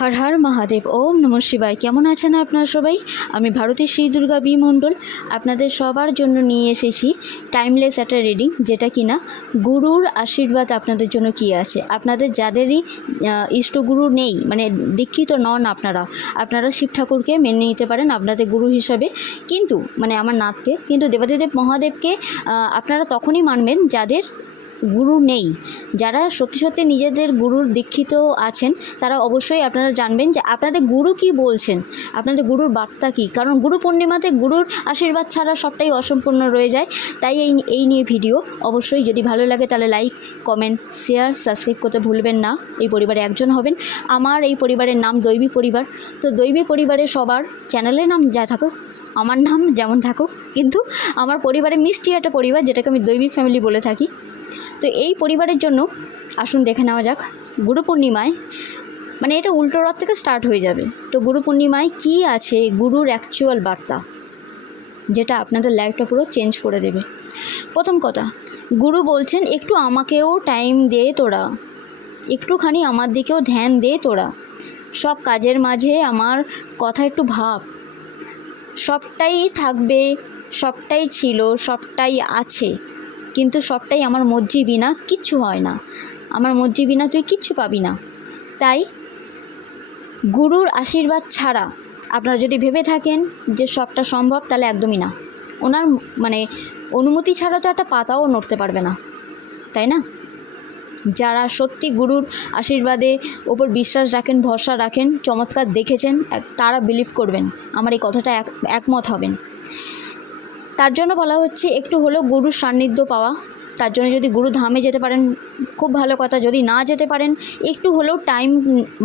হর হর মহাদেব, ওম নমঃ শিবায়। কেমন আছেন আপনারা সবাই? আমি ভারতী শ্রী দুর্গা বি মণ্ডল আপনাদের সবার জন্য নিয়ে এসেছি টাইমলেস একটা রিডিং, যেটা কিনা গুরুর আশীর্বাদ আপনাদের জন্য কী আছে। আপনাদের যাদেরই ইষ্টগুরু নেই, মানে দীক্ষিত নন আপনারা শিব ঠাকুরকে মেনে নিতে পারেন আপনাদের গুরু হিসাবে, কিন্তু মানে আমার নাথকে, কিন্তু দেবাদিদেব মহাদেবকে আপনারা তখনই মানবেন যাদের গুরু নেই। যারা সত্যি সত্যি নিজেদের গুরুর দীক্ষিত আছেন তারা অবশ্যই আপনারা জানবেন যে আপনাদের গুরু কি বলছেন, আপনাদের গুরুর বার্তা কী। কারণ গুরু পূর্ণিমাতে গুরুর আশীর্বাদ ছাড়া সবটাই অসম্পূর্ণ রয়ে যায়। তাই এই নিয়ে ভিডিও। অবশ্যই যদি ভালো লাগে তাহলে লাইক, কমেন্ট, শেয়ার, সাবস্ক্রাইব করতে ভুলবেন না। এই পরিবারে একজন হবেন। আমার এই পরিবারের নাম দৈবী পরিবার। তো দৈবী পরিবারে সবার চ্যানেলের নাম যা থাকুক, আমার নাম যেমন থাকুক, কিন্তু আমার পরিবারে মিষ্টি একটা পরিবার, যেটাকে আমি দৈবী ফ্যামিলি বলে থাকি। তো এই পরিবারের জন্য আসুন দেখে নেওয়া যাক গুরু পূর্ণিমায়, মানে এটা উল্টো রথ থেকে স্টার্ট হয়ে যাবে। তো গুরু পূর্ণিমায় কী আছে গুরুর অ্যাকচুয়াল বার্তা, যেটা আপনাদের লাইফটা পুরো চেঞ্জ করে দেবে। প্রথম কথা, গুরু বলছেন একটু আমাকেও টাইম দে তোরা, একটুখানি আমার দিকেও ধ্যান দে তোরা, সব কাজের মাঝে আমার কথা একটু ভাব। সবটাই থাকবে, সবটাই ছিল, সবটাই আছে, কিন্তু সবটাই আমার মর্জি বিনা কিচ্ছু হয় না। আমার মর্জি বিনা তুই কিচ্ছু পাবি না। তাই গুরুর আশীর্বাদ ছাড়া আপনারা যদি ভেবে থাকেন যে সবটা সম্ভব, তাহলে একদমই না। ওনার মানে অনুমতি ছাড়া তো একটা পাতাও নড়তে পারবে না, তাই না? যারা সত্যি গুরুর আশীর্বাদে ওপর বিশ্বাস রাখেন, ভরসা রাখেন, চমৎকার দেখেছেন, তারা বিলিভ করবেন, আমার এই কথাটা একমত হবেন। তার জন্য বলা হচ্ছে একটু হলেও গুরুর সান্নিধ্য পাওয়া। তার জন্য যদি গুরু ধামে যেতে পারেন খুব ভালো কথা, যদি না যেতে পারেন একটু হলেও টাইম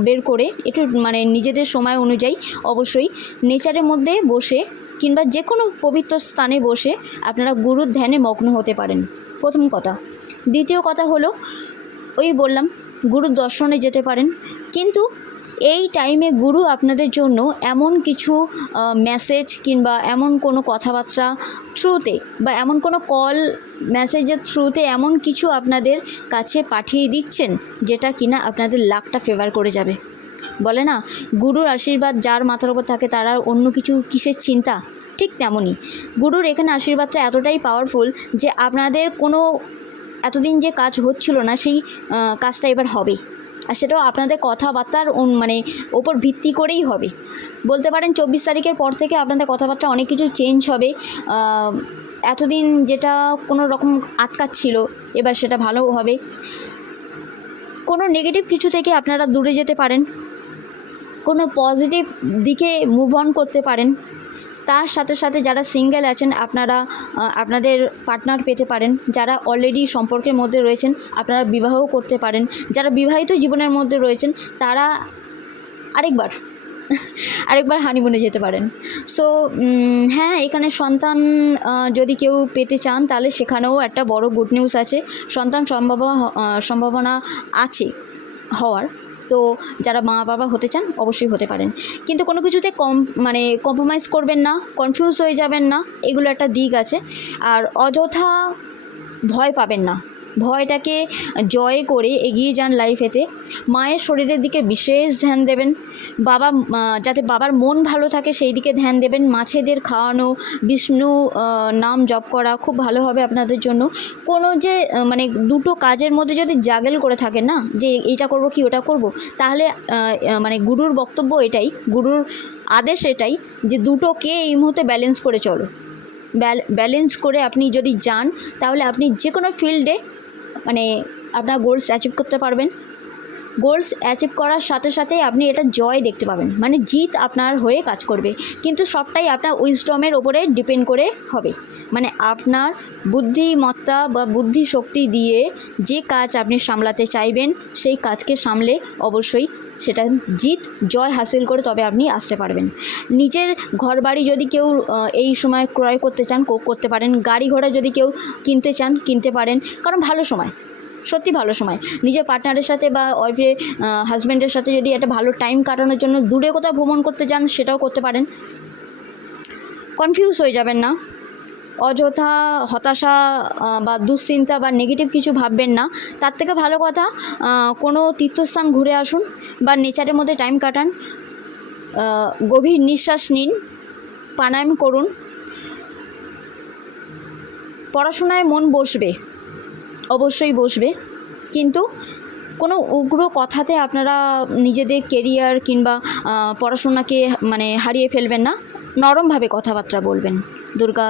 বের করে একটু মানে নিজেদের সময় অনুযায়ী অবশ্যই নেচারের মধ্যে বসে কিংবা যে কোনো পবিত্র স্থানে বসে আপনারা গুরুর ধ্যানে মগ্ন হতে পারেন, প্রথম কথা। দ্বিতীয় কথা হলো, ওই বললাম গুরুর দর্শনে যেতে পারেন, কিন্তু এই টাইমে গুরু আপনাদের জন্য এমন কিছু মেসেজ কিংবা এমন কোনো কথাবার্তা থ্রুতে বা এমন কোনো কল মেসেজের থ্রুতে এমন কিছু আপনাদের কাছে পাঠিয়ে দিচ্ছেন, যেটা কিনা আপনাদের লাকটা ফেভার করে যাবে। বলে না, গুরুর আশীর্বাদ যার মাথার উপর থাকে তার আর অন্য কিছু কিসের চিন্তা। ঠিক তেমনই গুরুর এখানে আশীর্বাদটা এতটাই পাওয়ারফুল যে আপনাদের কোনো এতদিন যে কাজ হচ্ছিল না সেই কাজটা এবার হবে, আর সেটাও আপনাদের কথাবার্তার মানে ওপর ভিত্তি করেই হবে। বলতে পারেন 24 তারিখের পর থেকে আপনাদের কথাবার্তা অনেক কিছু চেঞ্জ হবে। এতদিন যেটা কোনো রকম আটকাচ্ছিল এবার সেটা ভালো হবে। কোনো নেগেটিভ কিছু থেকে আপনারা দূরে যেতে পারেন, কোনো পজিটিভ দিকে মুভ অন করতে পারেন। তার সাথে সাথে যারা সিঙ্গেল আছেন আপনারা আপনাদের পার্টনার পেতে পারেন। যারা অলরেডি সম্পর্কের মধ্যে রয়েছেন আপনারা বিবাহও করতে পারেন। যারা বিবাহিত জীবনের মধ্যে রয়েছেন তারা আরেকবার হানিমুনে যেতে পারেন। সো হ্যাঁ, এখানে সন্তান যদি কেউ পেতে চান তাহলে সেখানেও একটা বড় গুড নিউজ আছে। সন্তান সম্ভাবনা আছে হওয়ার। তো যারা মা বাবা হতে চান অবশ্যই হতে পারেন, কিন্তু কোনো কিছুতে কম্প্রোমাইজ করবেন না, কনফিউজ হয়ে যাবেন না, এগুলো একটা দিক আছে। আর অযথা ভয় পাবেন না, ভয়টাকে জয় করে এগিয়ে যান লাইফেতে। মায়ের শরীরের দিকে বিশেষ ধ্যান দেবেন, যাতে বাবার মন ভালো থাকে সেই দিকে ধ্যান দেবেন। মাছেদের খাওয়ানো, বিষ্ণু নাম জপ করা খুব ভালো হবে আপনাদের জন্য। কোনো যে মানে দুটো কাজের মধ্যে যদি জাগেল করে থাকেন না, যে এইটা করব কি ওটা করব, তাহলে মানে গুরুর বক্তব্য এটাই, গুরুর আদেশ এটাই যে দুটোকে এই মুহূর্তে ব্যালেন্স করে চলো। ব্যালেন্স করে আপনি যদি যান তাহলে আপনি যে কোনো ফিল্ডে মানে আপনার গোলস অ্যাচিভ করতে পারবেন। গোলস অ্যাচিভ করার সাথে সাথে আপনি এটা জয় দেখতে পাবেন, মানে জিত আপনার হয়ে কাজ করবে। কিন্তু সবটাই আপনার উইজডমের ওপরে ডিপেন্ড করে হবে, মানে আপনার বুদ্ধিমত্তা বা বুদ্ধি শক্তি দিয়ে যে কাজ আপনি সামলাতে চাইবেন সেই কাজকে সামলে অবশ্যই সেটা জিত জয় হাসিল করে তবে আপনি আসতে পারবেন। নিজের ঘরবাড়ি যদি কেউ এই সময় ক্রয় করতে চান করতে পারেন। গাড়ি ঘোড়া যদি কেউ কিনতে চান কিনতে পারেন, কারণ ভালো সময়, সত্যি ভালো সময়। নিজের পার্টনারের সাথে বা ওয়াইফের হাজব্যান্ডের সাথে যদি একটা ভালো টাইম কাটানোর জন্য দূরে কোথাও ভ্রমণ করতে যান সেটাও করতে পারেন। কনফিউজ হয়ে যাবেন না, অযথা হতাশা বা দুশ্চিন্তা বা নেগেটিভ কিছু ভাববেন না। তার থেকে ভালো কথা কোনো তীর্থস্থান ঘুরে আসুন বা নেচারের মধ্যে টাইম কাটান, গভীর নিঃশ্বাস নিন, প্রাণায়াম করুন। পড়াশোনায় মন বসবে, অবশ্যই বসবে, কিন্তু কোনো উগ্র কথাতে আপনারা নিজেদের কেরিয়ার কিংবা পড়াশোনাকে হারিয়ে ফেলবেন না। নরমভাবে কথাবার্তা বলবেন। দুর্গা